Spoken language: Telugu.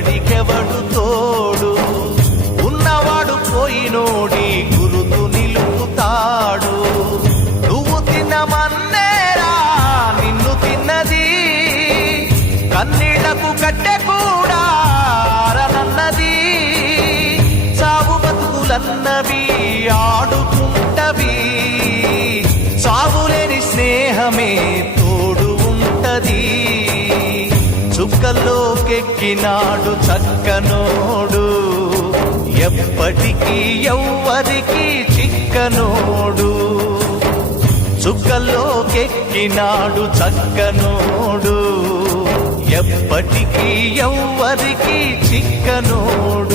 ఎవ్వడికెవడు తోడు, ఉన్నవాడు పోయినోడి గురుతు నిలుపుతాడు. నువ్వు తినమన్నేరా నిన్ను తిన్నది, కన్నీళ్లకు కట్టె కూడా ఆరనన్నది. సాగు బతుకులన్నవి ఆడుకుంటవి, సాగులేని స్నేహమే తోడు ఉంటది. చుక్కల్లోకెక్కినాడు చక్కనోడు, ఎప్పటికీ ఎవ్వరికి చిక్కనోడు. చుక్కల్లోకెక్కినాడు చక్కనోడు, ఎప్పటికీ ఎవ్వరికి చిక్కనోడు.